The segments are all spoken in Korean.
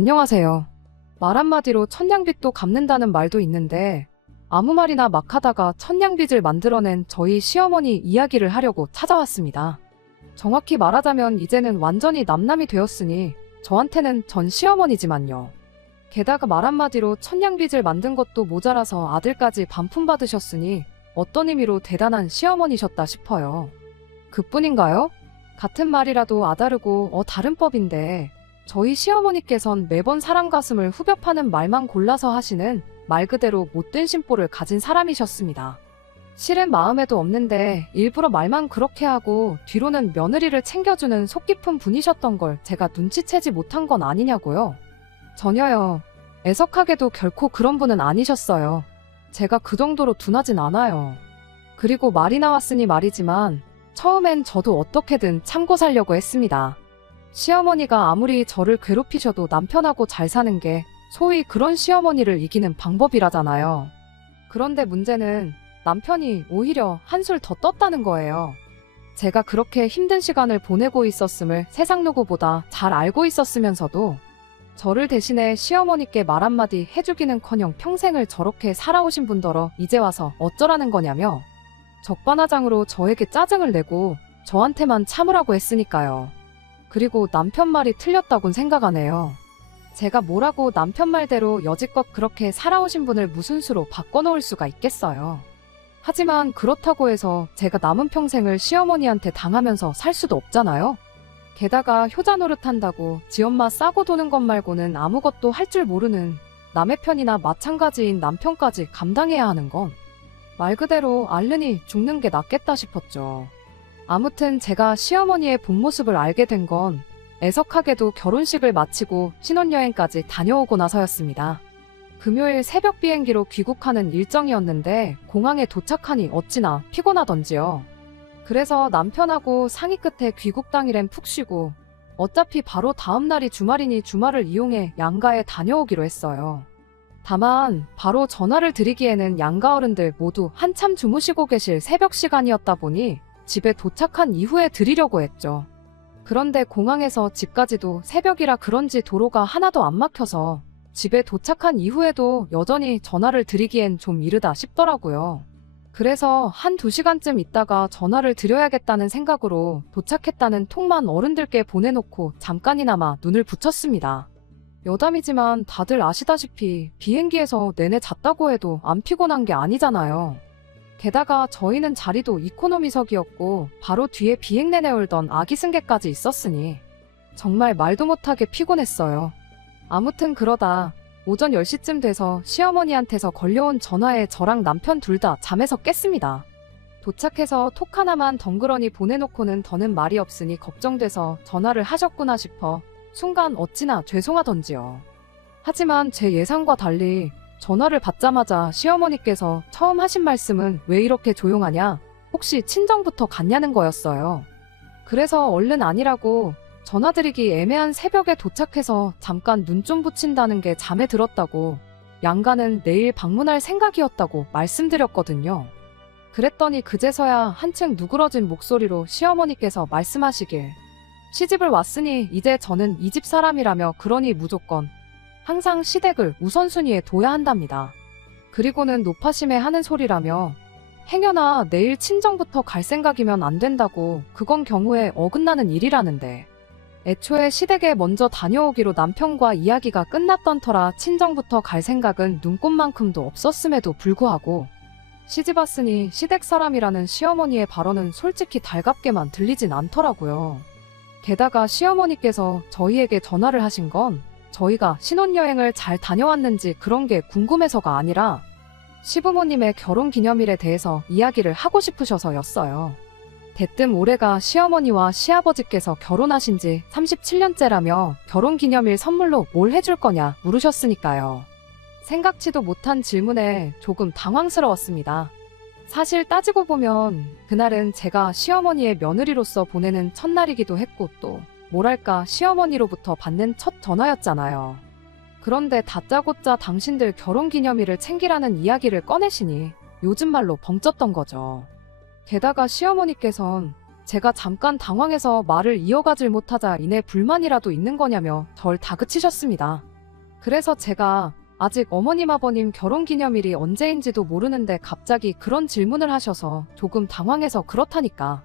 안녕하세요. 말 한마디로 천냥빚도 갚는다는 말도 있는데 아무 말이나 막 하다가 천냥빚을 만들어낸 저희 시어머니 이야기를 하려고 찾아왔습니다. 정확히 말하자면 이제는 완전히 남남이 되었으니 저한테는 전 시어머니지만요. 게다가 말 한마디로 천냥빚을 만든 것도 모자라서 아들까지 반품받으셨으니 어떤 의미로 대단한 시어머니셨다 싶어요. 그뿐인가요? 같은 말이라도 아다르고 다른 법인데 저희 시어머니께선 매번 사람 가슴을 후벼 파는 말만 골라서 하시는 말 그대로 못된 심보를 가진 사람이셨습니다. 실은 마음에도 없는데 일부러 말만 그렇게 하고 뒤로는 며느리를 챙겨주는 속 깊은 분이셨던 걸 제가 눈치채지 못한 건 아니냐고요. 전혀요. 애석하게도 결코 그런 분은 아니셨어요. 제가 그 정도로 둔하진 않아요. 그리고 말이 나왔으니 말이지만 처음엔 저도 어떻게든 참고 살려고 했습니다. 시어머니가 아무리 저를 괴롭히셔도 남편하고 잘 사는 게 소위 그런 시어머니를 이기는 방법이라잖아요. 그런데 문제는 남편이 오히려 한술 더 떴다는 거예요. 제가 그렇게 힘든 시간을 보내고 있었음을 세상 누구보다 잘 알고 있었으면서도 저를 대신해 시어머니께 말 한마디 해주기는커녕 평생을 저렇게 살아오신 분더러 이제 와서 어쩌라는 거냐며 적반하장으로 저에게 짜증을 내고 저한테만 참으라고 했으니까요. 그리고 남편 말이 틀렸다곤 생각하네요. 제가 뭐라고 남편 말대로 여지껏 그렇게 살아오신 분을 무슨 수로 바꿔놓을 수가 있겠어요. 하지만 그렇다고 해서 제가 남은 평생을 시어머니한테 당하면서 살 수도 없잖아요. 게다가 효자 노릇한다고 지 엄마 싸고 도는 것 말고는 아무것도 할 줄 모르는 남의 편이나 마찬가지인 남편까지 감당해야 하는 건 말 그대로 앓느니 죽는 게 낫겠다 싶었죠. 아무튼 제가 시어머니의 본 모습을 알게 된 건 애석하게도 결혼식을 마치고 신혼여행까지 다녀오고 나서였습니다. 금요일 새벽 비행기로 귀국하는 일정이었는데 공항에 도착하니 어찌나 피곤하던지요. 그래서 남편하고 상의 끝에 귀국 당일엔 푹 쉬고 어차피 바로 다음 날이 주말이니 주말을 이용해 양가에 다녀오기로 했어요. 다만 바로 전화를 드리기에는 양가 어른들 모두 한참 주무시고 계실 새벽 시간이었다 보니 집에 도착한 이후에 드리려고 했죠. 그런데 공항에서 집까지도 새벽이라 그런지 도로가 하나도 안 막혀서 집에 도착한 이후에도 여전히 전화를 드리기엔 좀 이르다 싶더라고요. 그래서 한 2시간쯤 있다가 전화를 드려야겠다는 생각으로 도착했다는 톡만 어른들께 보내놓고 잠깐이나마 눈을 붙였습니다. 여담이지만 다들 아시다시피 비행기에서 내내 잤다고 해도 안 피곤한 게 아니잖아요. 게다가 저희는 자리도 이코노미석이었고 바로 뒤에 비행 내내 울던 아기 승객까지 있었으니 정말 말도 못하게 피곤했어요. 아무튼 그러다 오전 10시쯤 돼서 시어머니한테서 걸려온 전화에 저랑 남편 둘 다 잠에서 깼습니다. 도착해서 톡 하나만 덩그러니 보내놓고는 더는 말이 없으니 걱정돼서 전화를 하셨구나 싶어 순간 어찌나 죄송하던지요. 하지만 제 예상과 달리 전화를 받자마자 시어머니께서 처음 하신 말씀은 왜 이렇게 조용하냐? 혹시 친정부터 갔냐는 거였어요. 그래서 얼른 아니라고 전화드리기 애매한 새벽에 도착해서 잠깐 눈 좀 붙인다는 게 잠에 들었다고 양가는 내일 방문할 생각이었다고 말씀드렸거든요. 그랬더니 그제서야 한층 누그러진 목소리로 시어머니께서 말씀하시길 시집을 왔으니 이제 저는 이 집 사람이라며 그러니 무조건 항상 시댁을 우선순위에 둬야 한답니다. 그리고는 노파심에 하는 소리라며 행여나 내일 친정부터 갈 생각이면 안 된다고 그건 경우에 어긋나는 일이라는데 애초에 시댁에 먼저 다녀오기로 남편과 이야기가 끝났던 터라 친정부터 갈 생각은 눈꼽만큼도 없었음에도 불구하고 시집 왔으니 시댁 사람이라는 시어머니의 발언은 솔직히 달갑게만 들리진 않더라고요. 게다가 시어머니께서 저희에게 전화를 하신 건 저희가 신혼여행을 잘 다녀왔는지 그런 게 궁금해서가 아니라 시부모님의 결혼기념일에 대해서 이야기를 하고 싶으셔서였어요. 대뜸 올해가 시어머니와 시아버지께서 결혼하신 지 37년째라며 결혼기념일 선물로 뭘 해줄 거냐 물으셨으니까요. 생각지도 못한 질문에 조금 당황스러웠습니다. 사실 따지고 보면 그날은 제가 시어머니의 며느리로서 보내는 첫날이기도 했고 또 뭐랄까 시어머니로부터 받는 첫 전화였잖아요. 그런데 다짜고짜 당신들 결혼기념일을 챙기라는 이야기를 꺼내시니 요즘 말로 벙쪘던 거죠. 게다가 시어머니께선 제가 잠깐 당황해서 말을 이어가질 못하자 이내 불만이라도 있는 거냐며 절 다그치셨습니다. 그래서 제가 아직 어머님 아버님 결혼기념일이 언제인지도 모르는데 갑자기 그런 질문을 하셔서 조금 당황해서 그렇다니까.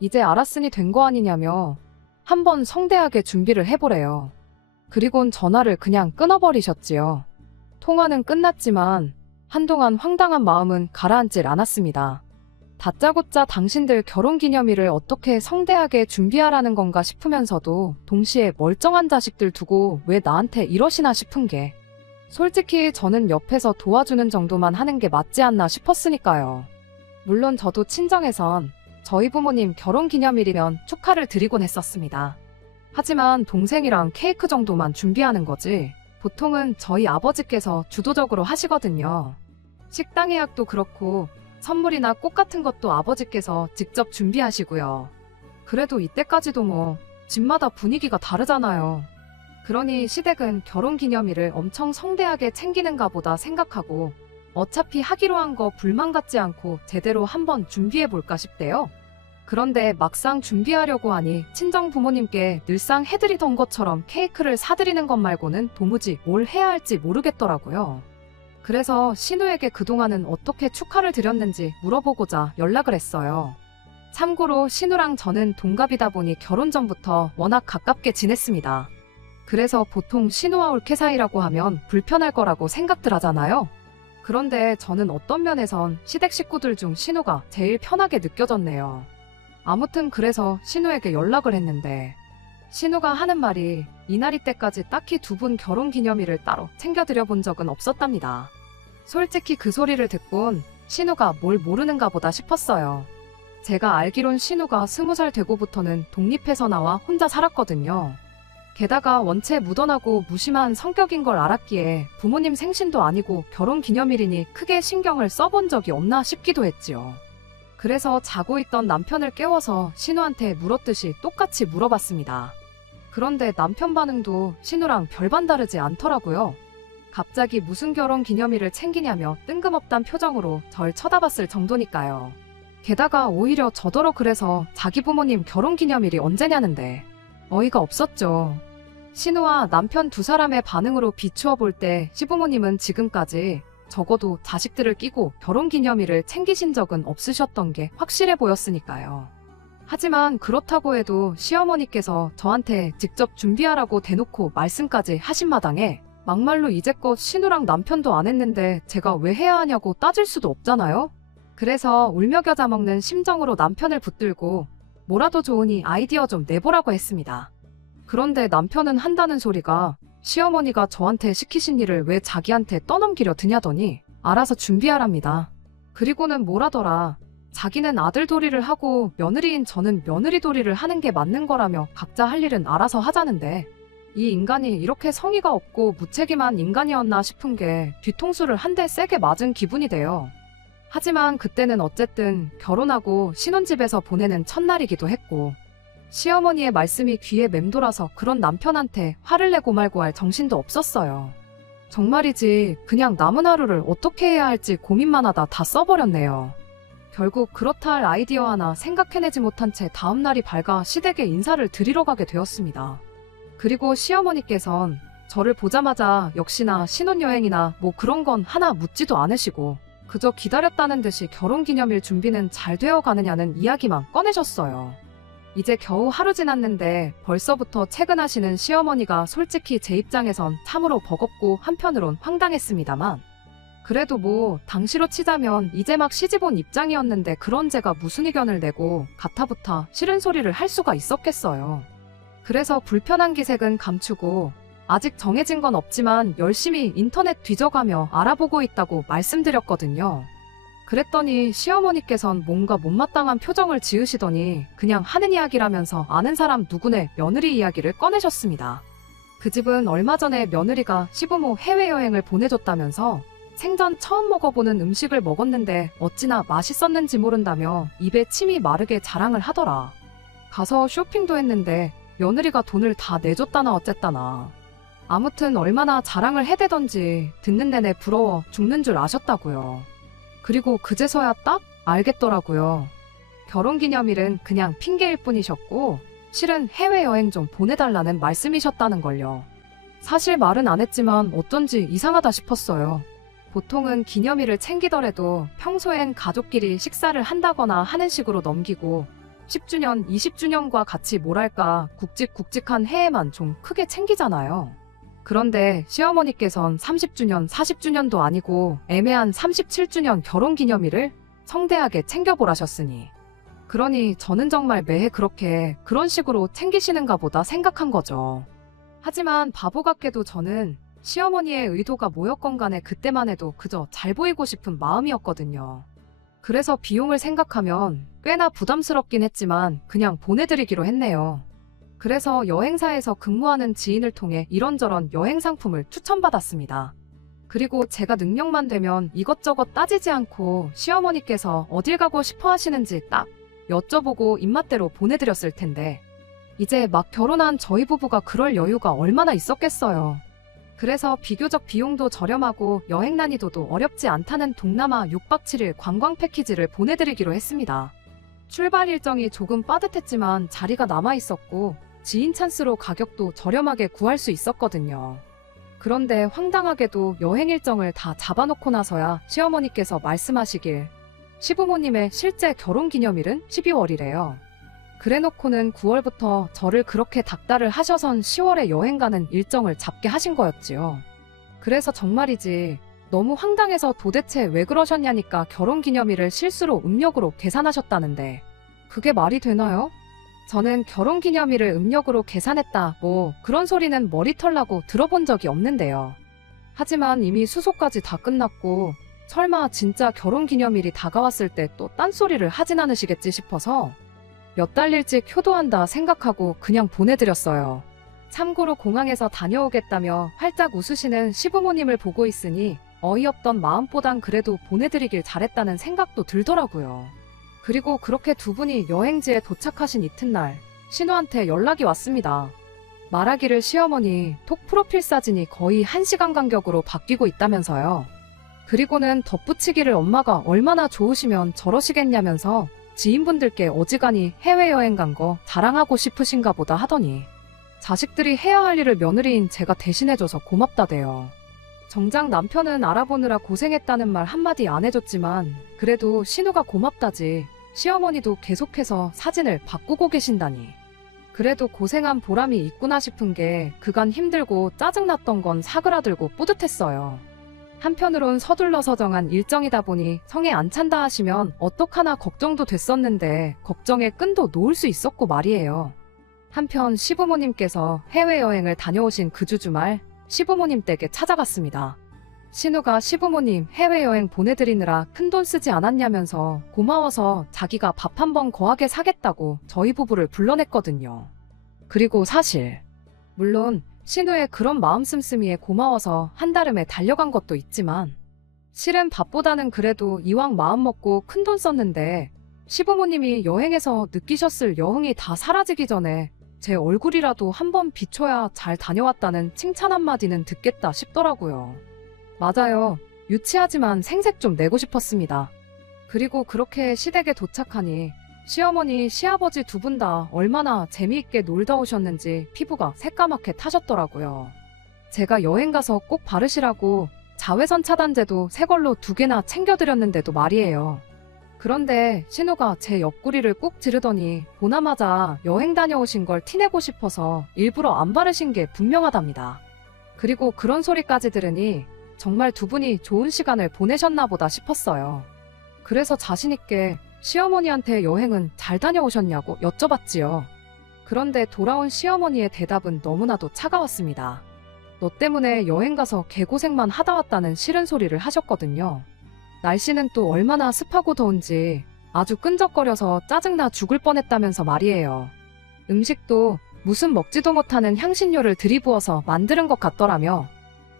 이제 알았으니 된 거 아니냐며 한번 성대하게 준비를 해보래요. 그리곤 전화를 그냥 끊어버리셨지요. 통화는 끝났지만 한동안 황당한 마음은 가라앉질 않았습니다. 다짜고짜 당신들 결혼기념일을 어떻게 성대하게 준비하라는 건가 싶으면서도 동시에 멀쩡한 자식들 두고 왜 나한테 이러시나 싶은 게 솔직히 저는 옆에서 도와주는 정도만 하는 게 맞지 않나 싶었으니까요. 물론 저도 친정에선 저희 부모님 결혼기념일이면 축하를 드리곤 했었습니다. 하지만 동생이랑 케이크 정도만 준비하는 거지 보통은 저희 아버지께서 주도적으로 하시거든요. 식당 예약도 그렇고 선물이나 꽃 같은 것도 아버지께서 직접 준비하시고요. 그래도 이때까지도 뭐 집마다 분위기가 다르잖아요. 그러니 시댁은 결혼기념일을 엄청 성대하게 챙기는가 보다 생각하고 어차피 하기로 한 거 불만 갖지 않고 제대로 한번 준비해볼까 싶대요. 그런데 막상 준비하려고 하니 친정 부모님께 늘상 해드리던 것처럼 케이크를 사드리는 것 말고는 도무지 뭘 해야 할지 모르겠더라고요. 그래서 신우에게 그동안은 어떻게 축하를 드렸는지 물어보고자 연락을 했어요. 참고로 신우랑 저는 동갑이다 보니 결혼 전부터 워낙 가깝게 지냈습니다. 그래서 보통 신우와 올케 사이라고 하면 불편할 거라고 생각들 하잖아요. 그런데 저는 어떤 면에선 시댁 식구들 중 신우가 제일 편하게 느껴졌네요. 아무튼 그래서 신우에게 연락을 했는데 신우가 하는 말이 이날이 때까지 딱히 두 분 결혼기념일을 따로 챙겨드려 본 적은 없었답니다. 솔직히 그 소리를 듣곤 신우가 뭘 모르는가 보다 싶었어요. 제가 알기론 신우가 20살 되고부터는 독립해서 나와 혼자 살았거든요. 게다가 원체 무던하고 무심한 성격인 걸 알았기에 부모님 생신도 아니고 결혼기념일이니 크게 신경을 써본 적이 없나 싶기도 했지요. 그래서 자고 있던 남편을 깨워서 신우한테 물었듯이 똑같이 물어봤습니다. 그런데 남편 반응도 신우랑 별반 다르지 않더라고요. 갑자기 무슨 결혼기념일을 챙기냐며 뜬금없단 표정으로 절 쳐다봤을 정도니까요. 게다가 오히려 저더러 그래서 자기 부모님 결혼기념일이 언제냐는데 어이가 없었죠. 신우와 남편 두 사람의 반응으로 비추어 볼 때 시부모님은 지금까지 적어도 자식들을 끼고 결혼기념일을 챙기신 적은 없으셨던 게 확실해 보였으니까요. 하지만 그렇다고 해도 시어머니께서 저한테 직접 준비하라고 대놓고 말씀까지 하신 마당에 막말로 이제껏 신우랑 남편도 안 했는데 제가 왜 해야 하냐고 따질 수도 없잖아요. 그래서 울며 겨자 먹는 심정으로 남편을 붙들고 뭐라도 좋으니 아이디어 좀 내보라고 했습니다. 그런데 남편은 한다는 소리가 시어머니가 저한테 시키신 일을 왜 자기한테 떠넘기려 드냐더니 알아서 준비하랍니다. 그리고는 뭐라더라. 자기는 아들 도리를 하고 며느리인 저는 며느리 도리를 하는 게 맞는 거라며 각자 할 일은 알아서 하자는데 이 인간이 이렇게 성의가 없고 무책임한 인간이었나 싶은 게 뒤통수를 한 대 세게 맞은 기분이 돼요. 하지만 그때는 어쨌든 결혼하고 신혼집에서 보내는 첫날이기도 했고 시어머니의 말씀이 귀에 맴돌아서 그런 남편한테 화를 내고 말고 할 정신도 없었어요. 정말이지 그냥 남은 하루를 어떻게 해야 할지 고민만 하다 다 써버렸네요. 결국 그렇다 할 아이디어 하나 생각해내지 못한 채 다음날이 밝아 시댁에 인사를 드리러 가게 되었습니다. 그리고 시어머니께선 저를 보자마자 역시나 신혼여행이나 뭐 그런 건 하나 묻지도 않으시고 그저 기다렸다는 듯이 결혼기념일 준비는 잘 되어 가느냐는 이야기만 꺼내셨어요. 이제 겨우 하루 지났는데 벌써부터 퇴근하시는 시어머니가 솔직히 제 입장에선 참으로 버겁고 한편으론 황당했습니다만 그래도 뭐 당시로 치자면 이제 막 시집온 입장이었는데 그런 제가 무슨 의견을 내고 가타부타 싫은 소리를 할 수가 있었겠어요. 그래서 불편한 기색은 감추고 아직 정해진 건 없지만 열심히 인터넷 뒤져가며 알아보고 있다고 말씀드렸거든요. 그랬더니 시어머니께선 뭔가 못마땅한 표정을 지으시더니 그냥 하는 이야기라면서 아는 사람 누구네 며느리 이야기를 꺼내셨습니다. 그 집은 얼마 전에 며느리가 시부모 해외여행을 보내줬다면서 생전 처음 먹어보는 음식을 먹었는데 어찌나 맛있었는지 모른다며 입에 침이 마르게 자랑을 하더라. 가서 쇼핑도 했는데 며느리가 돈을 다 내줬다나 어쨌다나. 아무튼 얼마나 자랑을 해대던지 듣는 내내 부러워 죽는 줄 아셨다고요. 그리고 그제서야 딱 알겠더라고요. 결혼기념일은 그냥 핑계일 뿐이셨고 실은 해외여행 좀 보내달라는 말씀이셨다는 걸요. 사실 말은 안 했지만 어쩐지 이상하다 싶었어요. 보통은 기념일을 챙기더라도 평소엔 가족끼리 식사를 한다거나 하는 식으로 넘기고 10주년, 20주년과 같이 뭐랄까 굵직굵직한 해에만 좀 크게 챙기잖아요. 그런데 시어머니께선 30주년, 40주년도 아니고 애매한 37주년 결혼기념일을 성대하게 챙겨보라셨으니 그러니 저는 정말 매해 그런 식으로 챙기시는가 보다 생각한 거죠. 하지만 바보 같게도 저는 시어머니의 의도가 뭐였건 간에 그때만 해도 그저 잘 보이고 싶은 마음이었거든요. 그래서 비용을 생각하면 꽤나 부담스럽긴 했지만 그냥 보내드리기로 했네요. 그래서 여행사에서 근무하는 지인을 통해 이런저런 여행 상품을 추천받았습니다. 그리고 제가 능력만 되면 이것저것 따지지 않고 시어머니께서 어딜 가고 싶어 하시는지 딱 여쭤보고 입맛대로 보내드렸을 텐데 이제 막 결혼한 저희 부부가 그럴 여유가 얼마나 있었겠어요. 그래서 비교적 비용도 저렴하고 여행 난이도도 어렵지 않다는 동남아 6박 7일 관광 패키지를 보내드리기로 했습니다. 출발 일정이 조금 빠듯했지만 자리가 남아있었고 지인 찬스로 가격도 저렴하게 구할 수 있었거든요. 그런데 황당하게도 여행 일정을 다 잡아놓고 나서야 시어머니께서 말씀하시길 시부모님의 실제 결혼기념일은 12월이래요. 그래놓고는 9월부터 저를 그렇게 닥달을 하셔선 10월에 여행 가는 일정을 잡게 하신 거였지요. 그래서 정말이지 너무 황당해서 도대체 왜 그러셨냐니까 결혼기념일을 실수로 음력으로 계산하셨다는데 그게 말이 되나요? 저는 결혼기념일을 음력으로 계산했다 뭐 그런 소리는 머리털 나고 들어본 적이 없는데요. 하지만 이미 수소까지 다 끝났고 설마 진짜 결혼기념일이 다가왔을 때 또 딴소리를 하진 않으시겠지 싶어서 몇 달 일찍 효도한다 생각하고 그냥 보내드렸어요. 참고로 공항에서 다녀오겠다며 활짝 웃으시는 시부모님을 보고 있으니 어이없던 마음보단 그래도 보내드리길 잘했다는 생각도 들더라고요. 그리고 그렇게 두 분이 여행지에 도착하신 이튿날 신우한테 연락이 왔습니다. 말하기를 시어머니 톡 프로필 사진이 거의 1시간 간격으로 바뀌고 있다면서요. 그리고는 덧붙이기를 엄마가 얼마나 좋으시면 저러시겠냐면서 지인분들께 어지간히 해외여행 간 거 자랑하고 싶으신가 보다 하더니 자식들이 해야 할 일을 며느리인 제가 대신해줘서 고맙다대요. 정작 남편은 알아보느라 고생했다는 말 한마디 안 해줬지만 그래도 신우가 고맙다지 시어머니도 계속해서 사진을 바꾸고 계신다니 그래도 고생한 보람이 있구나 싶은 게 그간 힘들고 짜증났던 건 사그라들고 뿌듯했어요. 한편으론 서둘러서 정한 일정이다 보니 성에 안 찬다 하시면 어떡하나 걱정도 됐었는데 걱정의 끈도 놓을 수 있었고 말이에요. 한편 시부모님께서 해외여행을 다녀오신 그 주 주말 시부모님 댁에 찾아갔습니다. 신우가 시부모님 해외여행 보내드리느라 큰돈 쓰지 않았냐면서 고마워서 자기가 밥 한 번 거하게 사겠다고 저희 부부를 불러냈거든요. 그리고 사실 물론 신우의 그런 마음 씀씀이에 고마워서 한달음에 달려간 것도 있지만 실은 밥보다는 그래도 이왕 마음 먹고 큰돈 썼는데 시부모님이 여행에서 느끼셨을 여흥이 다 사라지기 전에 제 얼굴이라도 한번 비춰야 잘 다녀왔다는 칭찬 한마디는 듣겠다 싶더라고요. 맞아요. 유치하지만 생색 좀 내고 싶었습니다. 그리고 그렇게 시댁에 도착하니 시어머니, 시아버지 두 분 다 얼마나 재미있게 놀다 오셨는지 피부가 새까맣게 타셨더라고요. 제가 여행 가서 꼭 바르시라고 자외선 차단제도 새 걸로 2개나 챙겨드렸는데도 말이에요. 그런데 신우가 제 옆구리를 꾹 찌르더니 보나마자 여행 다녀오신 걸 티내고 싶어서 일부러 안 바르신 게 분명하답니다. 그리고 그런 소리까지 들으니 정말 두 분이 좋은 시간을 보내셨나 보다 싶었어요. 그래서 자신있게 시어머니한테 여행은 잘 다녀오셨냐고 여쭤봤지요. 그런데 돌아온 시어머니의 대답은 너무나도 차가웠습니다. 너 때문에 여행 가서 개고생만 하다 왔다는 싫은 소리를 하셨거든요. 날씨는 또 얼마나 습하고 더운지 아주 끈적거려서 짜증나 죽을 뻔했다면서 말이에요. 음식도 무슨 먹지도 못하는 향신료를 들이부어서 만드는 것 같더라며.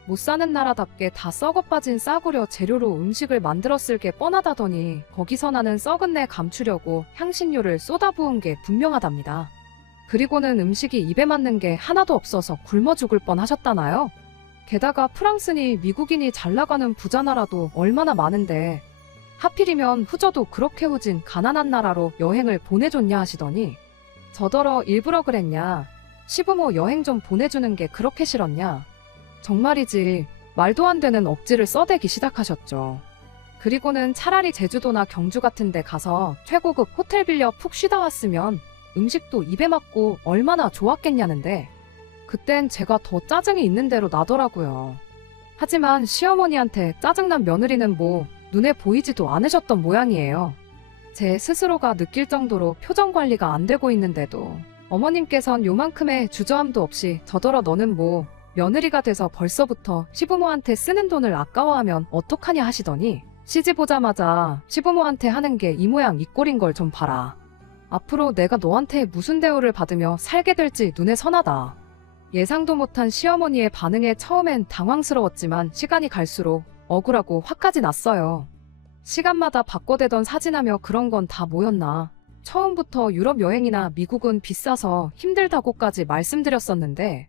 못 사는 나라답게 다 썩어 빠진 싸구려 재료로 음식을 만들었을 게 뻔하다더니 거기서 나는 썩은 내 감추려고 향신료를 쏟아부은 게 분명하답니다. 그리고는 음식이 입에 맞는 게 하나도 없어서 굶어 죽을 뻔하셨다나요? 게다가 프랑스니 미국인이 잘 나가는 부자 나라도 얼마나 많은데 하필이면 후저도 그렇게 후진 가난한 나라로 여행을 보내줬냐 하시더니 저더러 일부러 그랬냐. 시부모 여행 좀 보내주는 게 그렇게 싫었냐. 정말이지 말도 안 되는 억지를 써대기 시작하셨죠. 그리고는 차라리 제주도나 경주 같은 데 가서 최고급 호텔 빌려 푹 쉬다 왔으면 음식도 입에 맞고 얼마나 좋았겠냐는데 그땐 제가 더 짜증이 있는 대로 나더라고요. 하지만 시어머니한테 짜증난 며느리는 뭐 눈에 보이지도 않으셨던 모양이에요. 제 스스로가 느낄 정도로 표정 관리가 안 되고 있는데도 어머님께선 요만큼의 주저함도 없이 저더러 너는 뭐 며느리가 돼서 벌써부터 시부모한테 쓰는 돈을 아까워하면 어떡하냐 하시더니 시집 오자마자 시부모한테 하는 게 이 모양 이 꼴인 걸 좀 봐라. 앞으로 내가 너한테 무슨 대우를 받으며 살게 될지 눈에 선하다. 예상도 못한 시어머니의 반응에 처음엔 당황스러웠지만 시간이 갈수록 억울하고 화까지 났어요. 시간마다 바꿔대던 사진하며 그런 건 다 뭐였나. 처음부터 유럽 여행이나 미국은 비싸서 힘들다고까지 말씀드렸었는데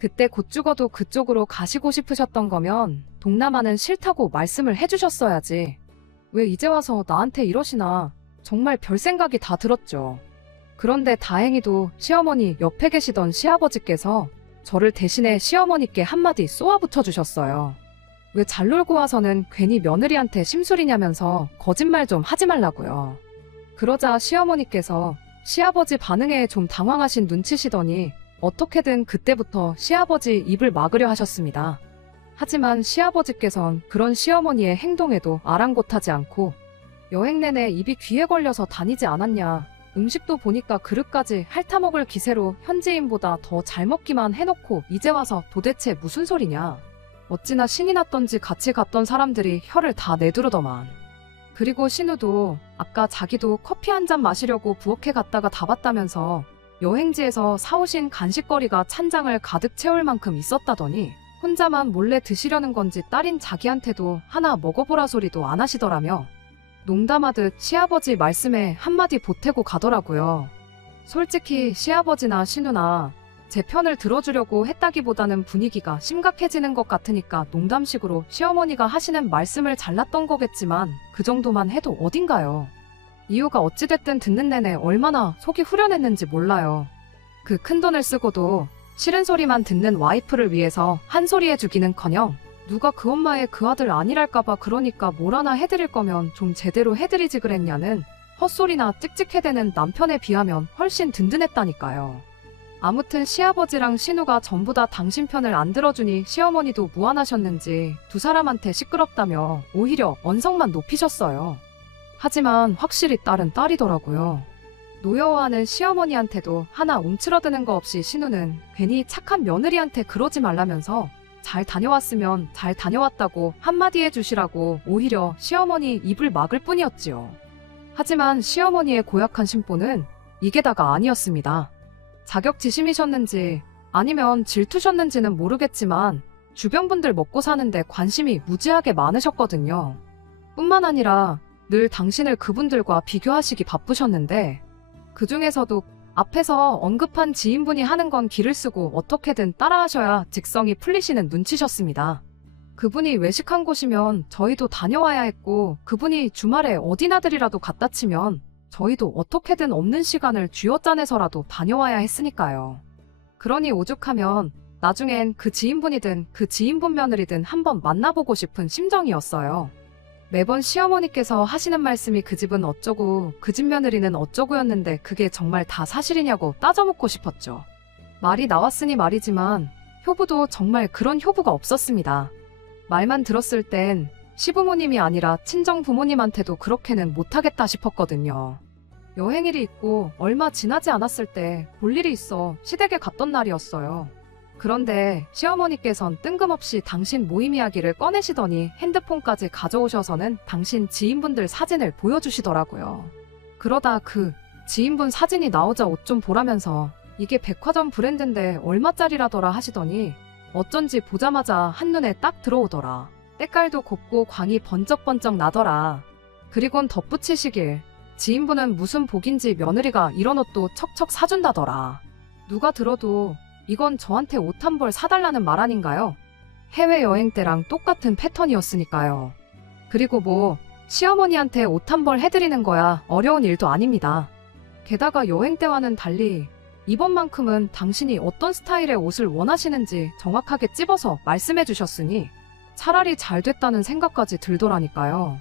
그때 곧 죽어도 그쪽으로 가시고 싶으셨던 거면 동남아는 싫다고 말씀을 해주셨어야지. 왜 이제 와서 나한테 이러시나. 정말 별 생각이 다 들었죠. 그런데 다행히도 시어머니 옆에 계시던 시아버지께서 저를 대신에 시어머니께 한마디 쏘아붙여 주셨어요. 왜 잘 놀고 와서는 괜히 며느리한테 심술이냐면서 거짓말 좀 하지 말라고요. 그러자 시어머니께서 시아버지 반응에 좀 당황하신 눈치시더니 어떻게든 그때부터 시아버지 입을 막으려 하셨습니다. 하지만 시아버지께선 그런 시어머니의 행동에도 아랑곳하지 않고 여행 내내 입이 귀에 걸려서 다니지 않았냐. 음식도 보니까 그릇까지 핥아먹을 기세로 현지인보다 더 잘 먹기만 해놓고 이제 와서 도대체 무슨 소리냐. 어찌나 신이 났던지 같이 갔던 사람들이 혀를 다 내두르더만. 그리고 신우도 아까 자기도 커피 한 잔 마시려고 부엌에 갔다가 다 봤다면서 여행지에서 사오신 간식거리가 찬장을 가득 채울 만큼 있었다더니 혼자만 몰래 드시려는 건지 딸인 자기한테도 하나 먹어보라 소리도 안 하시더라며 농담하듯 시아버지 말씀에 한마디 보태고 가더라고요. 솔직히 시아버지나 신우나 제 편을 들어주려고 했다기보다는 분위기가 심각해지는 것 같으니까 농담식으로 시어머니가 하시는 말씀을 잘랐던 거겠지만 그 정도만 해도 어딘가요. 이유가 어찌됐든 듣는 내내 얼마나 속이 후련했는지 몰라요. 그 큰돈을 쓰고도 싫은 소리만 듣는 와이프를 위해서 한 소리 해주기는커녕 누가 그 엄마의 그 아들 아니랄까봐 그러니까 뭘 하나 해드릴 거면 좀 제대로 해드리지 그랬냐는 헛소리나 찍찍해대는 남편에 비하면 훨씬 든든했다니까요. 아무튼 시아버지랑 신우가 전부 다 당신 편을 안 들어주니 시어머니도 무안하셨는지 두 사람한테 시끄럽다며 오히려 언성만 높이셨어요. 하지만 확실히 딸은 딸이더라고요. 노여워하는 시어머니한테도 하나 움츠러드는 거 없이 신우는 괜히 착한 며느리한테 그러지 말라면서 잘 다녀왔으면 잘 다녀왔다고 한마디 해주시라고 오히려 시어머니 입을 막을 뿐이었지요. 하지만 시어머니의 고약한 심보는 이게 다가 아니었습니다. 자격지심이셨는지 아니면 질투셨는지는 모르겠지만 주변 분들 먹고 사는데 관심이 무지하게 많으셨거든요. 뿐만 아니라 늘 당신을 그분들과 비교하시기 바쁘셨는데 그 중에서도 앞에서 언급한 지인분이 하는 건 기를 쓰고 어떻게든 따라하셔야 직성이 풀리시는 눈치셨습니다. 그분이 외식한 곳이면 저희도 다녀와야 했고 그분이 주말에 어디 나들이라도 갔다 치면 저희도 어떻게든 없는 시간을 쥐어짜내서라도 다녀와야 했으니까요. 그러니 오죽하면 나중엔 그 지인분이든 그 지인분 며느리든 한번 만나보고 싶은 심정이었어요. 매번 시어머니께서 하시는 말씀이 그 집은 어쩌고 그 집 며느리는 어쩌고였는데 그게 정말 다 사실이냐고 따져묻고 싶었죠. 말이 나왔으니 말이지만 효부도 정말 그런 효부가 없었습니다. 말만 들었을 땐 시부모님이 아니라 친정 부모님한테도 그렇게는 못하겠다 싶었거든요. 여행일이 있고 얼마 지나지 않았을 때 볼 일이 있어 시댁에 갔던 날이었어요. 그런데 시어머니께선 뜬금없이 당신 모임 이야기를 꺼내시더니 핸드폰까지 가져오셔서는 당신 지인분들 사진을 보여주시더라고요. 그러다 그 지인분 사진이 나오자 옷 좀 보라면서 이게 백화점 브랜드인데 얼마짜리라더라 하시더니 어쩐지 보자마자 한눈에 딱 들어오더라. 때깔도 곱고 광이 번쩍번쩍 나더라. 그리곤 덧붙이시길 지인분은 무슨 복인지 며느리가 이런 옷도 척척 사준다더라. 누가 들어도 이건 저한테 옷 한 벌 사달라는 말 아닌가요? 해외여행 때랑 똑같은 패턴이었으니까요. 그리고 뭐 시어머니한테 옷 한 벌 해드리는 거야 어려운 일도 아닙니다. 게다가 여행 때와는 달리 이번만큼은 당신이 어떤 스타일의 옷을 원하시는지 정확하게 찝어서 말씀해 주셨으니 차라리 잘 됐다는 생각까지 들더라니까요.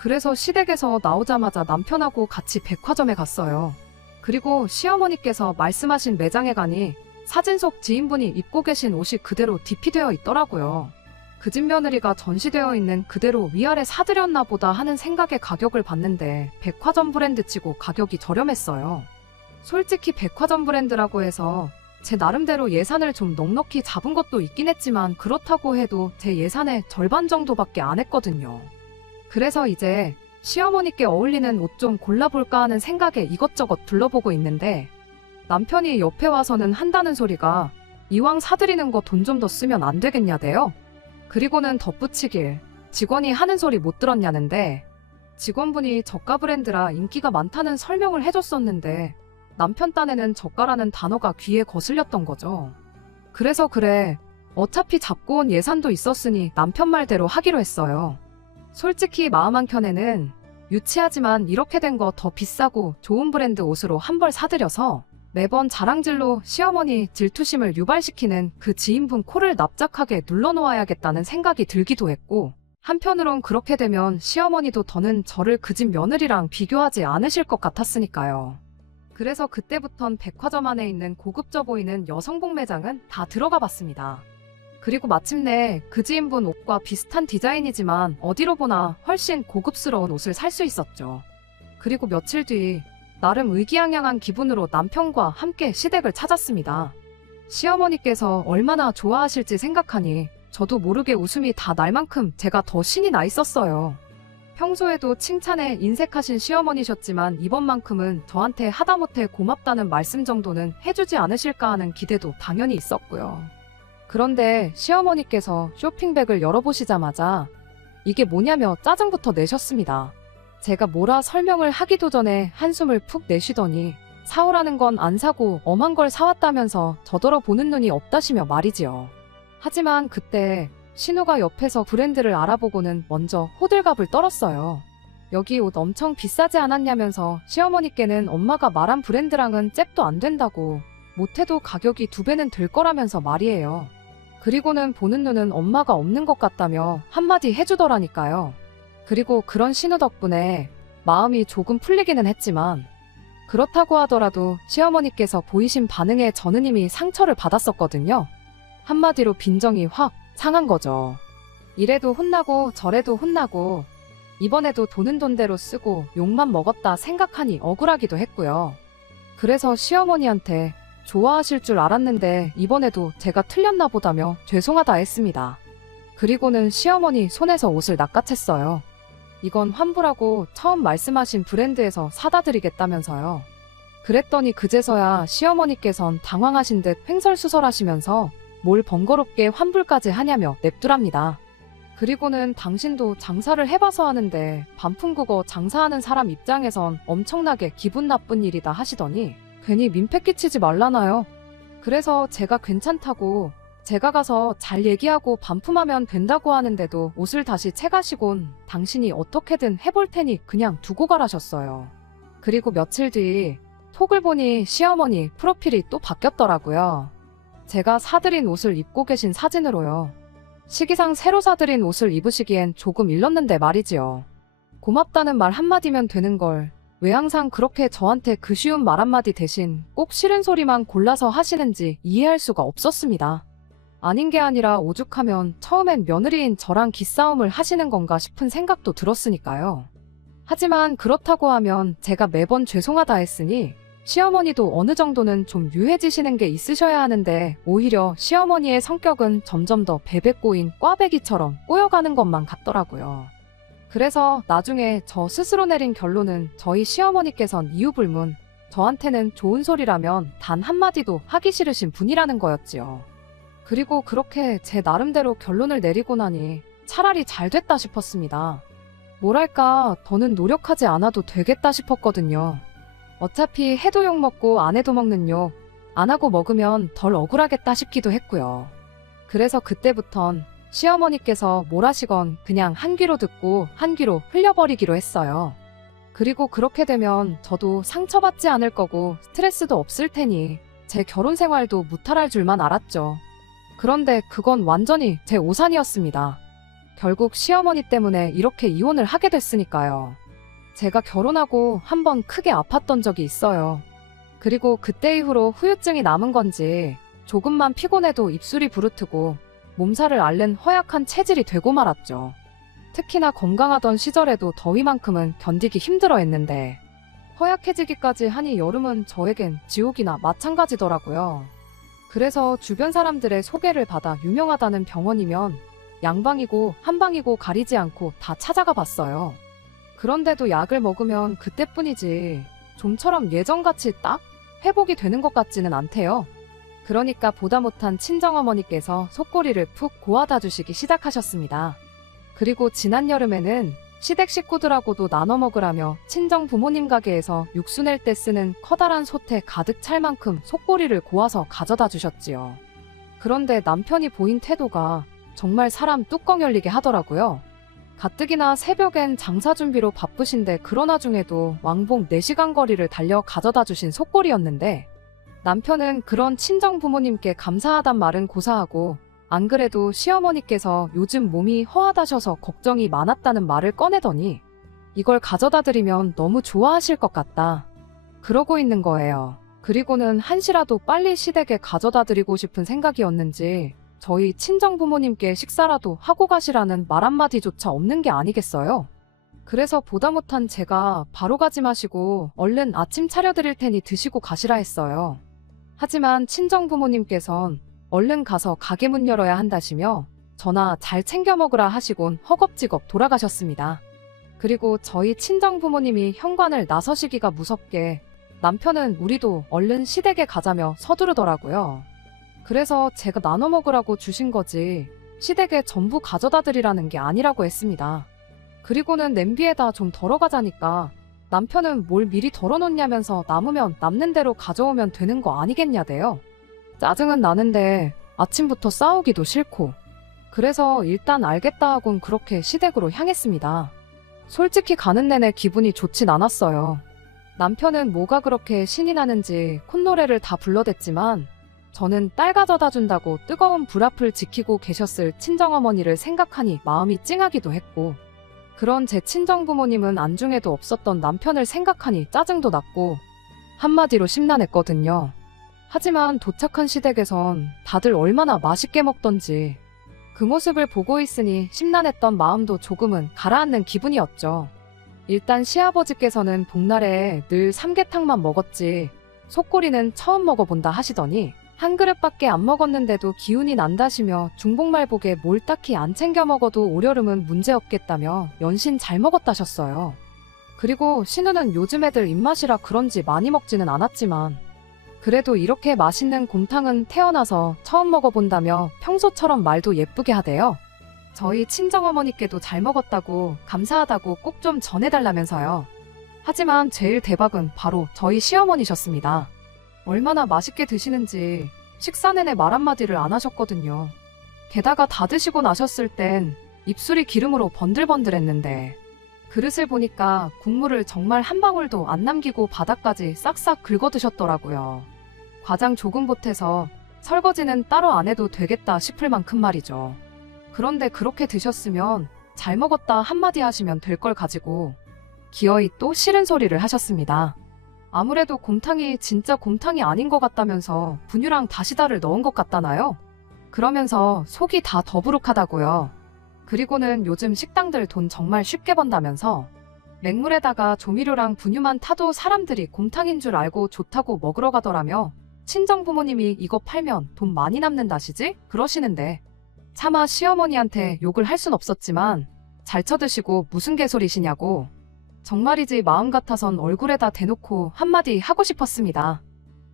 그래서 시댁에서 나오자마자 남편하고 같이 백화점에 갔어요. 그리고 시어머니께서 말씀하신 매장에 가니 사진 속 지인분이 입고 계신 옷이 그대로 DP되어 있더라고요. 그 집 며느리가 전시되어 있는 그대로 위아래 사드렸나 보다 하는 생각에 가격을 봤는데 백화점 브랜드치고 가격이 저렴했어요. 솔직히 백화점 브랜드라고 해서 제 나름대로 예산을 좀 넉넉히 잡은 것도 있긴 했지만 그렇다고 해도 제 예산의 절반 정도밖에 안 했거든요. 그래서 이제 시어머니께 어울리는 옷 좀 골라볼까 하는 생각에 이것저것 둘러보고 있는데 남편이 옆에 와서는 한다는 소리가 이왕 사드리는 거 돈 좀 더 쓰면 안 되겠냐대요. 그리고는 덧붙이길 직원이 하는 소리 못 들었냐는데 직원분이 저가 브랜드라 인기가 많다는 설명을 해줬었는데 남편 딴에는 저가라는 단어가 귀에 거슬렸던 거죠. 그래서 그래 어차피 잡고 온 예산도 있었으니 남편 말대로 하기로 했어요. 솔직히 마음 한켠에는 유치하지만 이렇게 된 거 더 비싸고 좋은 브랜드 옷으로 한 벌 사드려서 매번 자랑질로 시어머니 질투심을 유발시키는 그 지인분 코를 납작하게 눌러놓아야겠다는 생각이 들기도 했고 한편으론 그렇게 되면 시어머니도 더는 저를 그 집 며느리랑 비교하지 않으실 것 같았으니까요. 그래서 그때부턴 백화점 안에 있는 고급져 보이는 여성복 매장은 다 들어가 봤습니다. 그리고 마침내 그 지인분 옷과 비슷한 디자인이지만 어디로 보나 훨씬 고급스러운 옷을 살 수 있었죠. 그리고 며칠 뒤 나름 의기양양한 기분으로 남편과 함께 시댁을 찾았습니다. 시어머니께서 얼마나 좋아하실지 생각하니 저도 모르게 웃음이 다 날 만큼 제가 더 신이 나 있었어요. 평소에도 칭찬에 인색하신 시어머니셨지만 이번만큼은 저한테 하다못해 고맙다는 말씀 정도는 해주지 않으실까 하는 기대도 당연히 있었고요. 그런데 시어머니께서 쇼핑백을 열어보시자마자 이게 뭐냐며 짜증부터 내셨습니다. 제가 뭐라 설명을 하기도 전에 한숨을 푹 내쉬더니 사오라는 건 안 사고 엄한 걸 사왔다면서 저더러 보는 눈이 없다시며 말이지요. 하지만 그때 신우가 옆에서 브랜드를 알아보고는 먼저 호들갑을 떨었어요. 여기 옷 엄청 비싸지 않았냐면서 시어머니께는 엄마가 말한 브랜드랑은 잽도 안 된다고 못해도 가격이 2배는 될 거라면서 말이에요. 그리고는 보는 눈은 엄마가 없는 것 같다며 한마디 해주더라니까요. 그리고 그런 신우 덕분에 마음이 조금 풀리기는 했지만 그렇다고 하더라도 시어머니께서 보이신 반응에 저는 이미 상처를 받았었거든요. 한마디로 빈정이 확 상한 거죠. 이래도 혼나고 저래도 혼나고 이번에도 돈은 돈대로 쓰고 욕만 먹었다 생각하니 억울하기도 했고요. 그래서 시어머니한테 좋아하실 줄 알았는데 이번에도 제가 틀렸나 보다며 죄송하다 했습니다. 그리고는 시어머니 손에서 옷을 낚아챘어요. 이건 환불하고 처음 말씀하신 브랜드에서 사다 드리겠다면서요. 그랬더니 그제서야 시어머니께선 당황하신 듯 횡설수설하시면서 뭘 번거롭게 환불까지 하냐며 냅두랍니다. 그리고는 당신도 장사를 해봐서 하는데 반품국어 장사하는 사람 입장에선 엄청나게 기분 나쁜 일이다 하시더니 괜히 민폐 끼치지 말라나요? 그래서 제가 괜찮다고 제가 가서 잘 얘기하고 반품하면 된다고 하는데도 옷을 다시 채가시곤 당신이 어떻게든 해볼 테니 그냥 두고 가라셨어요. 그리고 며칠 뒤 톡을 보니 시어머니 프로필이 또 바뀌었더라고요. 제가 사드린 옷을 입고 계신 사진으로요. 시기상 새로 사드린 옷을 입으시기엔 조금 일렀는데 말이지요. 고맙다는 말 한마디면 되는 걸 왜 항상 그렇게 저한테 그 쉬운 말 한마디 대신 꼭 싫은 소리만 골라서 하시는지 이해할 수가 없었습니다. 아닌 게 아니라 오죽하면 처음엔 며느리인 저랑 기싸움을 하시는 건가 싶은 생각도 들었으니까요. 하지만 그렇다고 하면 제가 매번 죄송하다 했으니 시어머니도 어느 정도는 좀 유해지시는 게 있으셔야 하는데 오히려 시어머니의 성격은 점점 더 베베 꼬인 꽈배기처럼 꼬여가는 것만 같더라고요. 그래서 나중에 저 스스로 내린 결론은 저희 시어머니께선 이유불문 저한테는 좋은 소리라면 단 한마디도 하기 싫으신 분이라는 거였지요. 그리고 그렇게 제 나름대로 결론을 내리고 나니 차라리 잘 됐다 싶었습니다. 뭐랄까 더는 노력하지 않아도 되겠다 싶었거든요. 어차피 해도 욕 먹고 안 해도 먹는 욕, 안 하고 먹으면 덜 억울하겠다 싶기도 했고요. 그래서 그때부턴 시어머니께서 뭘 하시건 그냥 한 귀로 듣고 한 귀로 흘려버리기로 했어요. 그리고 그렇게 되면 저도 상처받지 않을 거고 스트레스도 없을 테니 제 결혼 생활도 무탈할 줄만 알았죠. 그런데 그건 완전히 제 오산이었습니다. 결국 시어머니 때문에 이렇게 이혼을 하게 됐으니까요. 제가 결혼하고 한번 크게 아팠던 적이 있어요. 그리고 그때 이후로 후유증이 남은 건지 조금만 피곤해도 입술이 부르트고 몸살을 앓는 허약한 체질이 되고 말았죠. 특히나 건강하던 시절에도 더위만큼은 견디기 힘들어 했는데 허약해지기까지 하니 여름은 저에겐 지옥이나 마찬가지더라고요. 그래서 주변 사람들의 소개를 받아 유명하다는 병원이면 양방이고 한방이고 가리지 않고 다 찾아가 봤어요. 그런데도 약을 먹으면 그때뿐이지 좀처럼 예전같이 딱 회복이 되는 것 같지는 않대요. 그러니까 보다 못한 친정어머니께서 속꼬리를 푹 고아다 주시기 시작하셨습니다. 그리고 지난 여름에는 시댁 식구들하고도 나눠 먹으라며 친정 부모님 가게에서 육수 낼 때 쓰는 커다란 솥에 가득 찰 만큼 속꼬리를 고아서 가져다 주셨지요. 그런데 남편이 보인 태도가 정말 사람 뚜껑 열리게 하더라고요. 가뜩이나 새벽엔 장사 준비로 바쁘신데 그런 와중에도 왕복 4시간 거리를 달려 가져다 주신 속꼬리였는데 남편은 그런 친정 부모님께 감사하단 말은 고사하고 안 그래도 시어머니께서 요즘 몸이 허하다셔서 걱정이 많았다는 말을 꺼내더니 이걸 가져다 드리면 너무 좋아하실 것 같다. 그러고 있는 거예요. 그리고는 한시라도 빨리 시댁에 가져다 드리고 싶은 생각이었는지 저희 친정 부모님께 식사라도 하고 가시라는 말 한마디조차 없는 게 아니겠어요? 그래서 보다 못한 제가 바로 가지 마시고 얼른 아침 차려드릴 테니 드시고 가시라 했어요. 하지만 친정 부모님께선 얼른 가서 가게 문 열어야 한다시며 저나 잘 챙겨 먹으라 하시곤 허겁지겁 돌아가셨습니다. 그리고 저희 친정 부모님이 현관을 나서시기가 무섭게 남편은 우리도 얼른 시댁에 가자며 서두르더라고요. 그래서 제가 나눠 먹으라고 주신 거지 시댁에 전부 가져다 드리라는 게 아니라고 했습니다. 그리고는 냄비에다 좀 덜어가자니까 남편은 뭘 미리 덜어놓냐면서 남으면 남는 대로 가져오면 되는 거 아니겠냐대요. 짜증은 나는데 아침부터 싸우기도 싫고 그래서 일단 알겠다 하곤 그렇게 시댁으로 향했습니다. 솔직히 가는 내내 기분이 좋진 않았어요. 남편은 뭐가 그렇게 신이 나는지 콧노래를 다 불러댔지만 저는 딸 가져다 준다고 뜨거운 불 앞을 지키고 계셨을 친정어머니를 생각하니 마음이 찡하기도 했고 그런 제 친정부모님은 안중에도 없었던 남편을 생각하니 짜증도 났고 한마디로 심란했거든요. 하지만 도착한 시댁에선 다들 얼마나 맛있게 먹던지 그 모습을 보고 있으니 심란했던 마음도 조금은 가라앉는 기분이었죠. 일단 시아버지께서는 복날에 늘 삼계탕만 먹었지 속꼬리는 처음 먹어본다 하시더니 한 그릇밖에 안 먹었는데도 기운이 난다시며 중복말복에 뭘 딱히 안 챙겨 먹어도 올여름은 문제없겠다며 연신 잘 먹었다셨어요. 그리고 신우는 요즘 애들 입맛이라 그런지 많이 먹지는 않았지만 그래도 이렇게 맛있는 곰탕은 태어나서 처음 먹어본다며 평소처럼 말도 예쁘게 하대요. 저희 친정어머니께도 잘 먹었다고 감사하다고 꼭 좀 전해달라면서요. 하지만 제일 대박은 바로 저희 시어머니셨습니다. 얼마나 맛있게 드시는지 식사 내내 말 한마디를 안 하셨거든요. 게다가 다 드시고 나셨을 땐 입술이 기름으로 번들번들했는데 그릇을 보니까 국물을 정말 한 방울도 안 남기고 바닥까지 싹싹 긁어 드셨더라고요. 과장 조금 보태서 설거지는 따로 안 해도 되겠다 싶을 만큼 말이죠. 그런데 그렇게 드셨으면 잘 먹었다 한마디 하시면 될 걸 가지고 기어이 또 싫은 소리를 하셨습니다. 아무래도 곰탕이 진짜 곰탕이 아닌 것 같다면서 분유랑 다시다를 넣은 것 같다나요? 그러면서 속이 다 더부룩하다고요. 그리고는 요즘 식당들 돈 정말 쉽게 번다면서 맹물에다가 조미료랑 분유만 타도 사람들이 곰탕인 줄 알고 좋다고 먹으러 가더라며 친정 부모님이 이거 팔면 돈 많이 남는다시지? 그러시는데 차마 시어머니한테 욕을 할 순 없었지만 잘 쳐드시고 무슨 개소리시냐고 정말이지 마음 같아선 얼굴에다 대놓고 한마디 하고 싶었습니다.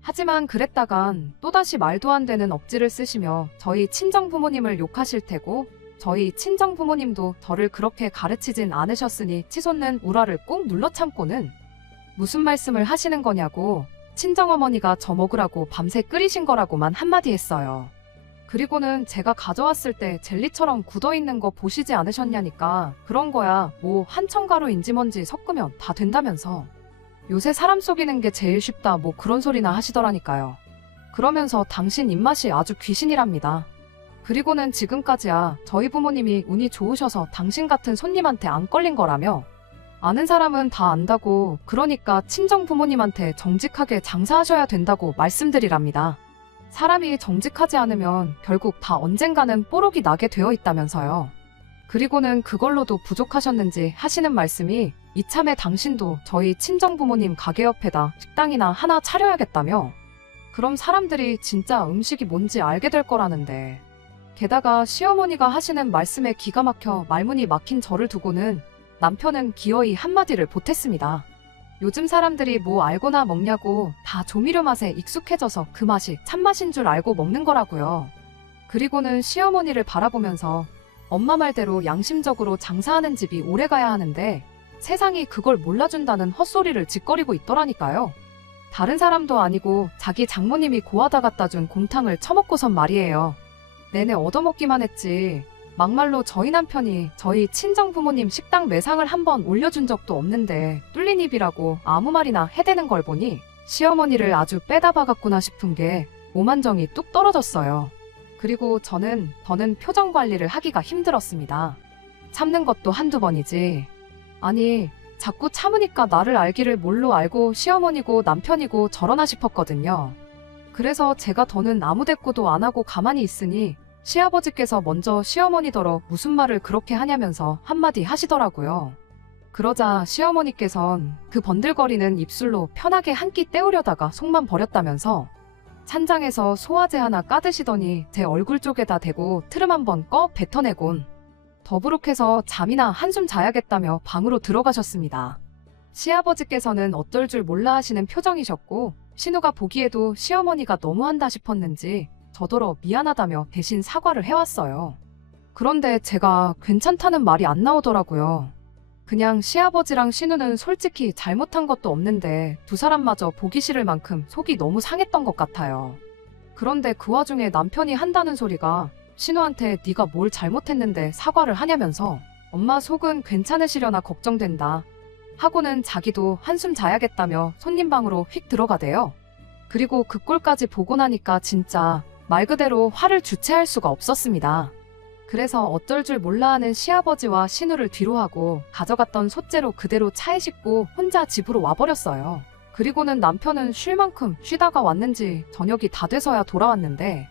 하지만 그랬다간 또다시 말도 안 되는 억지를 쓰시며 저희 친정 부모님을 욕하실 테고 저희 친정 부모님도 저를 그렇게 가르치진 않으셨으니 치솟는 우라를 꾹 눌러 참고는 무슨 말씀을 하시는 거냐고 친정어머니가 저 먹으라고 밤새 끓이신 거라고만 한마디 했어요. 그리고는 제가 가져왔을 때 젤리처럼 굳어있는 거 보시지 않으셨냐니까 그런 거야. 뭐 한첨가루 인지먼지 섞으면 다 된다면서. 요새 사람 속이는 게 제일 쉽다 뭐 그런 소리나 하시더라니까요. 그러면서 당신 입맛이 아주 귀신이랍니다. 그리고는 지금까지야 저희 부모님이 운이 좋으셔서 당신 같은 손님한테 안 걸린 거라며. 아는 사람은 다 안다고 그러니까 친정 부모님한테 정직하게 장사하셔야 된다고 말씀드리랍니다. 사람이 정직하지 않으면 결국 다 언젠가는 뽀록이 나게 되어 있다면서요. 그리고는 그걸로도 부족하셨는지 하시는 말씀이 이참에 당신도 저희 친정 부모님 가게 옆에다 식당이나 하나 차려야겠다며. 그럼 사람들이 진짜 음식이 뭔지 알게 될 거라는데. 게다가 시어머니가 하시는 말씀에 기가 막혀 말문이 막힌 저를 두고는 남편은 기어이 한마디를 보탰습니다. 요즘 사람들이 뭐 알고나 먹냐고 다 조미료 맛에 익숙해져서 그 맛이 참맛인 줄 알고 먹는 거라고요. 그리고는 시어머니를 바라보면서 엄마 말대로 양심적으로 장사하는 집이 오래가야 하는데 세상이 그걸 몰라준다는 헛소리를 짓거리고 있더라니까요. 다른 사람도 아니고 자기 장모님이 고아다 갖다 준 곰탕을 처먹고선 말이에요. 내내 얻어먹기만 했지. 막말로 저희 남편이 저희 친정 부모님 식당 매상을 한번 올려준 적도 없는데 뚫린 입이라고 아무 말이나 해대는 걸 보니 시어머니를 아주 빼다 박았구나 싶은 게 오만정이 뚝 떨어졌어요. 그리고 더는 표정 관리를 하기가 힘들었습니다. 참는 것도 한두 번이지. 아니 자꾸 참으니까 나를 알기를 뭘로 알고 시어머니고 남편이고 저러나 싶었거든요. 그래서 제가 더는 아무 대꾸도 안 하고 가만히 있으니 시아버지께서 먼저 시어머니더러 무슨 말을 그렇게 하냐면서 한마디 하시더라고요. 그러자 시어머니께선 그 번들거리는 입술로 편하게 한 끼 때우려다가 속만 버렸다면서 찬장에서 소화제 하나 까드시더니 제 얼굴 쪽에다 대고 트름 한번 꺼 뱉어내곤 더부룩해서 잠이나 한숨 자야겠다며 방으로 들어가셨습니다. 시아버지께서는 어떨 줄 몰라 하시는 표정이셨고 신우가 보기에도 시어머니가 너무한다 싶었는지 저더러 미안하다며 대신 사과를 해왔어요. 그런데 제가 괜찮다는 말이 안 나오더라고요. 그냥 시아버지랑 신우는 솔직히 잘못한 것도 없는데 두 사람마저 보기 싫을 만큼 속이 너무 상했던 것 같아요. 그런데 그 와중에 남편이 한다는 소리가 신우한테 네가 뭘 잘못했는데 사과를 하냐면서 엄마 속은 괜찮으시려나 걱정된다 하고는 자기도 한숨 자야겠다며 손님 방으로 휙 들어가대요. 그리고 그 꼴까지 보고 나니까 진짜 말 그대로 화를 주체할 수가 없었습니다. 그래서 어쩔 줄 몰라 하는 시아버지와 신우를 뒤로하고 가져갔던 솥재로 그대로 차에 싣고 혼자 집으로 와버렸어요. 그리고는 남편은 쉴 만큼 쉬다가 왔는지 저녁이 다 돼서야 돌아왔는데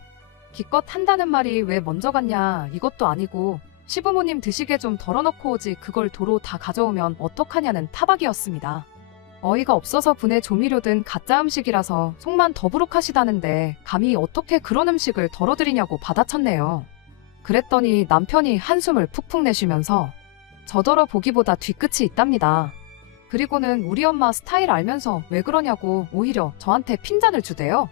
기껏 한다는 말이 왜 먼저 갔냐 이것도 아니고 시부모님 드시게 좀 덜어놓고 오지 그걸 도로 다 가져오면 어떡하냐는 타박이었습니다. 어이가 없어서 분해 조미료든 가짜 음식이라서 속만 더부룩하시다는데 감히 어떻게 그런 음식을 덜어드리냐고 받아쳤네요. 그랬더니 남편이 한숨을 푹푹 내쉬면서 저더러 보기보다 뒤끝이 있답니다. 그리고는 우리 엄마 스타일 알면서 왜 그러냐고 오히려 저한테 핀잔을 주대요.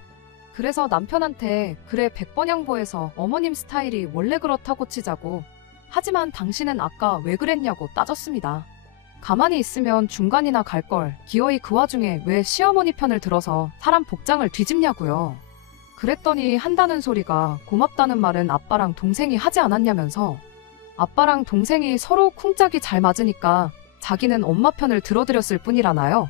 그래서 남편한테 그래 100번 양보해서 어머님 스타일이 원래 그렇다고 치자고 하지만 당신은 아까 왜 그랬냐고 따졌습니다. 가만히 있으면 중간이나 갈걸 기어이 그 와중에 왜 시어머니 편을 들어서 사람 복장을 뒤집냐고요. 그랬더니 한다는 소리가 고맙다는 말은 아빠랑 동생이 하지 않았냐면서 아빠랑 동생이 서로 쿵짝이 잘 맞으니까 자기는 엄마 편을 들어드렸을 뿐이라나요.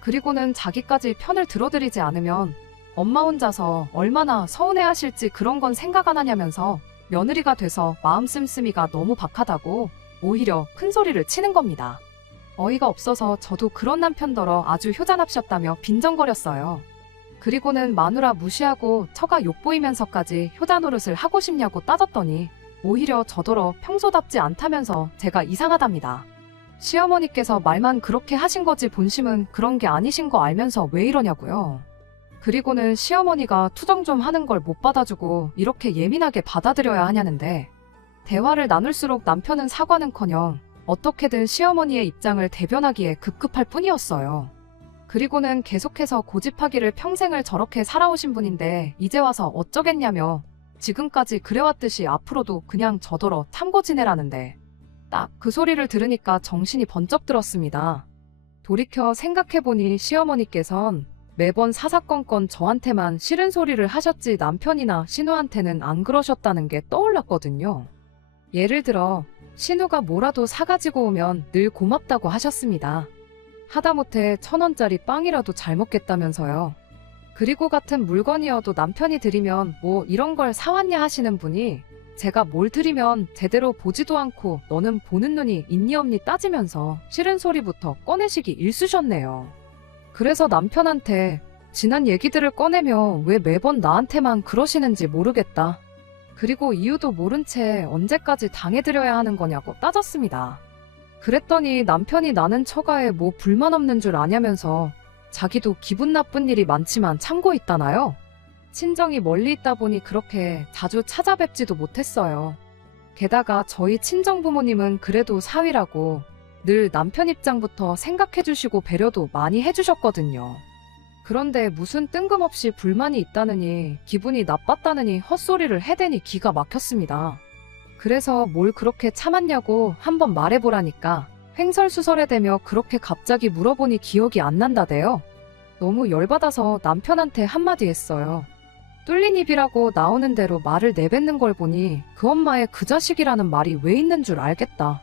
그리고는 자기까지 편을 들어드리지 않으면 엄마 혼자서 얼마나 서운해하실지 그런 건 생각 안 하냐면서 며느리가 돼서 마음 씀씀이가 너무 박하다고 오히려 큰 소리를 치는 겁니다. 어이가 없어서 저도 그런 남편더러 아주 효자납셨다며 빈정거렸어요. 그리고는 마누라 무시하고 처가 욕보이면서까지 효자 노릇을 하고 싶냐고 따졌더니 오히려 저더러 평소답지 않다면서 제가 이상하답니다. 시어머니께서 말만 그렇게 하신 거지 본심은 그런 게 아니신 거 알면서 왜 이러냐고요. 그리고는 시어머니가 투정 좀 하는 걸 못 받아주고 이렇게 예민하게 받아들여야 하냐는데 대화를 나눌수록 남편은 사과는커녕 어떻게든 시어머니의 입장을 대변하기에 급급할 뿐이었어요. 그리고는 계속해서 고집하기를 평생을 저렇게 살아오신 분인데 이제 와서 어쩌겠냐며 지금까지 그래왔듯이 앞으로도 그냥 저더러 참고 지내라는데 딱 그 소리를 들으니까 정신이 번쩍 들었습니다. 돌이켜 생각해보니 시어머니께선 매번 사사건건 저한테만 싫은 소리를 하셨지 남편이나 신우한테는 안 그러셨다는 게 떠올랐거든요. 예를 들어 신우가 뭐라도 사가지고 오면 늘 고맙다고 하셨습니다. 하다못해 1,000원짜리 빵이라도 잘 먹겠다면서요. 그리고 같은 물건이어도 남편이 드리면 뭐 이런 걸 사왔냐 하시는 분이 제가 뭘 드리면 제대로 보지도 않고 너는 보는 눈이 있니 없니 따지면서 싫은 소리부터 꺼내시기 일쑤셨네요. 그래서 남편한테 지난 얘기들을 꺼내며 왜 매번 나한테만 그러시는지 모르겠다. 그리고 이유도 모른 채 언제까지 당해드려야 하는 거냐고 따졌습니다. 그랬더니 남편이 나는 처가에 뭐 불만 없는 줄 아냐면서 자기도 기분 나쁜 일이 많지만 참고 있다나요? 친정이 멀리 있다 보니 그렇게 자주 찾아뵙지도 못했어요. 게다가 저희 친정 부모님은 그래도 사위라고 늘 남편 입장부터 생각해주시고 배려도 많이 해주셨거든요. 그런데 무슨 뜬금없이 불만이 있다느니 기분이 나빴다느니 헛소리를 해대니 기가 막혔습니다. 그래서 뭘 그렇게 참았냐고 한번 말해보라니까 횡설수설해대며 그렇게 갑자기 물어보니 기억이 안 난다대요. 너무 열받아서 남편한테 한마디 했어요. 뚫린 입이라고 나오는 대로 말을 내뱉는 걸 보니 그 엄마의 그 자식이라는 말이 왜 있는 줄 알겠다.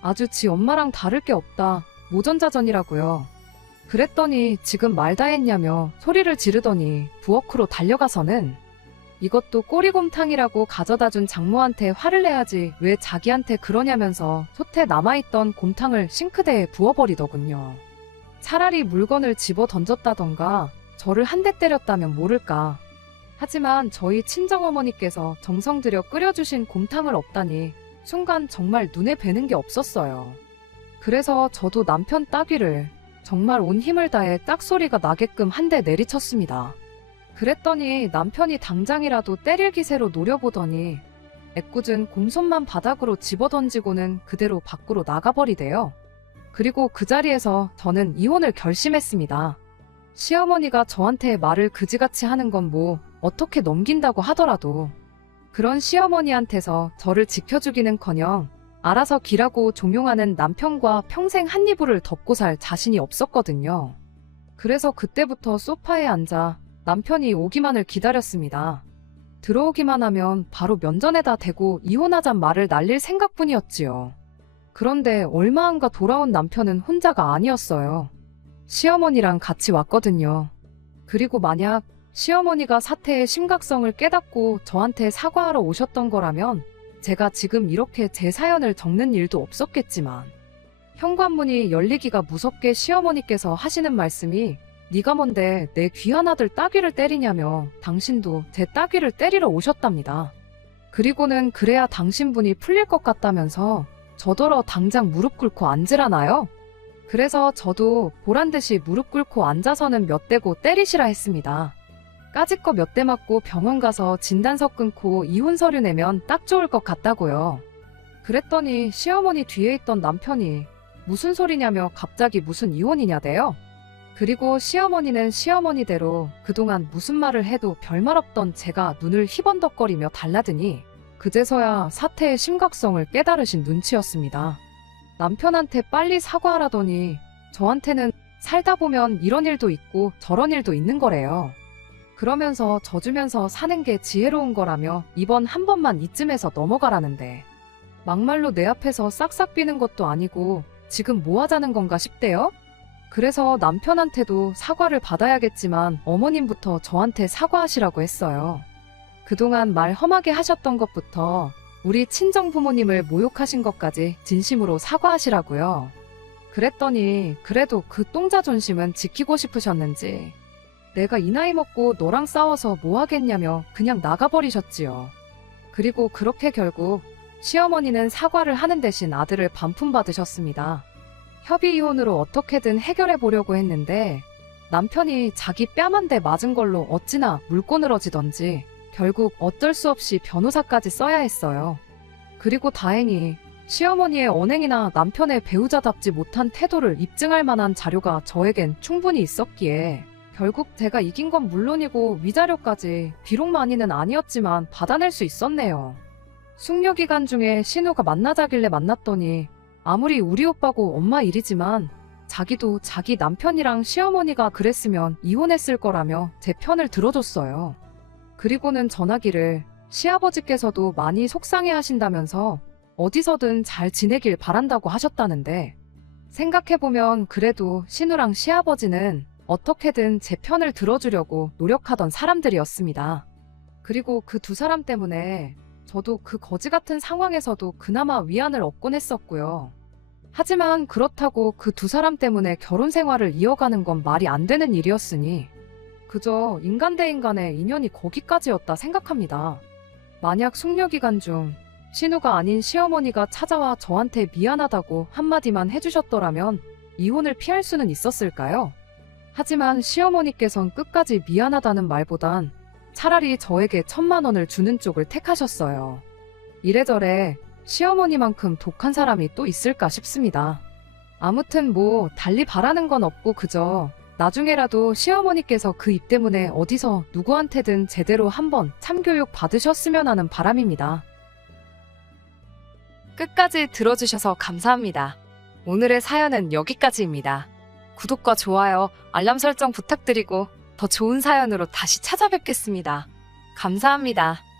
아주 지 엄마랑 다를 게 없다. 모전자전이라고요. 그랬더니 지금 말 다 했냐며 소리를 지르더니 부엌으로 달려가서는 이것도 꼬리곰탕이라고 가져다준 장모한테 화를 내야지 왜 자기한테 그러냐면서 솥에 남아있던 곰탕을 싱크대에 부어버리더군요. 차라리 물건을 집어 던졌다던가 저를 한 대 때렸다면 모를까. 하지만 저희 친정어머니께서 정성 들여 끓여주신 곰탕을 없다니 순간 정말 눈에 뵈는 게 없었어요. 그래서 저도 남편 따귀를 정말 온 힘을 다해 짝소리가 나게끔 한 대 내리쳤습니다. 그랬더니 남편이 당장이라도 때릴 기세로 노려보더니 애꿎은 곰손만 바닥으로 집어던지고는 그대로 밖으로 나가버리대요. 그리고 그 자리에서 저는 이혼을 결심했습니다. 시어머니가 저한테 말을 그지같이 하는 건 뭐 어떻게 넘긴다고 하더라도 그런 시어머니한테서 저를 지켜주기는커녕 알아서 기라고 종용하는 남편과 평생 한 이불을 덮고 살 자신이 없었거든요. 그래서 그때부터 소파에 앉아 남편이 오기만을 기다렸습니다. 들어오기만 하면 바로 면전에다 대고 이혼하잔 말을 날릴 생각뿐이었지요. 그런데 얼마 안가 돌아온 남편은 혼자가 아니었어요. 시어머니랑 같이 왔거든요. 그리고 만약 시어머니가 사태의 심각성을 깨닫고 저한테 사과하러 오셨던 거라면 제가 지금 이렇게 제 사연을 적는 일도 없었겠지만 현관문이 열리기가 무섭게 시어머니께서 하시는 말씀이 네가 뭔데 내 귀한 아들 따귀를 때리냐며 당신도 제 따귀를 때리러 오셨답니다. 그리고는 그래야 당신분이 풀릴 것 같다면서 저더러 당장 무릎 꿇고 앉으라나요? 그래서 저도 보란듯이 무릎 꿇고 앉아서는 몇 대고 때리시라 했습니다. 까짓 거 몇 대 맞고 병원 가서 진단서 끊고 이혼 서류 내면 딱 좋을 것 같다고요. 그랬더니 시어머니 뒤에 있던 남편이 무슨 소리냐며 갑자기 무슨 이혼이냐대요. 그리고 시어머니는 시어머니대로 그동안 무슨 말을 해도 별말 없던 제가 눈을 희번덕거리며 달라드니 그제서야 사태의 심각성을 깨달으신 눈치였습니다. 남편한테 빨리 사과하라더니 저한테는 살다 보면 이런 일도 있고 저런 일도 있는 거래요. 그러면서 져주면서 사는 게 지혜로운 거라며 이번 한 번만 이쯤에서 넘어가라는데 막말로 내 앞에서 싹싹 비는 것도 아니고 지금 뭐 하자는 건가 싶대요. 그래서 남편한테도 사과를 받아야겠지만 어머님부터 저한테 사과하시라고 했어요. 그동안 말 험하게 하셨던 것부터 우리 친정 부모님을 모욕하신 것까지 진심으로 사과하시라고요. 그랬더니 그래도 그 똥자존심은 지키고 싶으셨는지 내가 이 나이 먹고 너랑 싸워서 뭐 하겠냐며 그냥 나가버리셨지요. 그리고 그렇게 결국 시어머니는 사과를 하는 대신 아들을 반품받으셨습니다. 협의 이혼으로 어떻게든 해결해 보려고 했는데 남편이 자기 뺨 한 대 맞은 걸로 어찌나 물꼬늘어지던지 결국 어쩔 수 없이 변호사까지 써야 했어요. 그리고 다행히 시어머니의 언행이나 남편의 배우자답지 못한 태도를 입증할 만한 자료가 저에겐 충분히 있었기에 결국 제가 이긴 건 물론이고 위자료까지 비록 많이는 아니었지만 받아낼 수 있었네요. 숙려 기간 중에 신우가 만나자길래 만났더니 아무리 우리 오빠고 엄마 일이지만 자기도 자기 남편이랑 시어머니가 그랬으면 이혼했을 거라며 제 편을 들어줬어요. 그리고는 전화기를 시아버지께서도 많이 속상해 하신다면서 어디서든 잘 지내길 바란다고 하셨다는데, 생각해보면 그래도 신우랑 시아버지는 어떻게든 제 편을 들어주려고 노력하던 사람들이었습니다. 그리고 그 두 사람 때문에 저도 그 거지 같은 상황에서도 그나마 위안을 얻곤 했었고요. 하지만 그렇다고 그 두 사람 때문에 결혼 생활을 이어가는 건 말이 안 되는 일이었으니 그저 인간 대 인간의 인연이 거기까지였다 생각합니다. 만약 숙려기간 중 신우가 아닌 시어머니가 찾아와 저한테 미안하다고 한마디만 해주셨더라면 이혼을 피할 수는 있었을까요? 하지만 시어머니께선 끝까지 미안하다는 말보단 차라리 저에게 1,000만 원을 주는 쪽을 택하셨어요. 이래저래 시어머니만큼 독한 사람이 또 있을까 싶습니다. 아무튼 뭐 달리 바라는 건 없고 그저 나중에라도 시어머니께서 그 입 때문에 어디서 누구한테든 제대로 한번 참교육 받으셨으면 하는 바람입니다. 끝까지 들어주셔서 감사합니다. 오늘의 사연은 여기까지입니다. 구독과 좋아요, 알람 설정 부탁드리고 더 좋은 사연으로 다시 찾아뵙겠습니다. 감사합니다.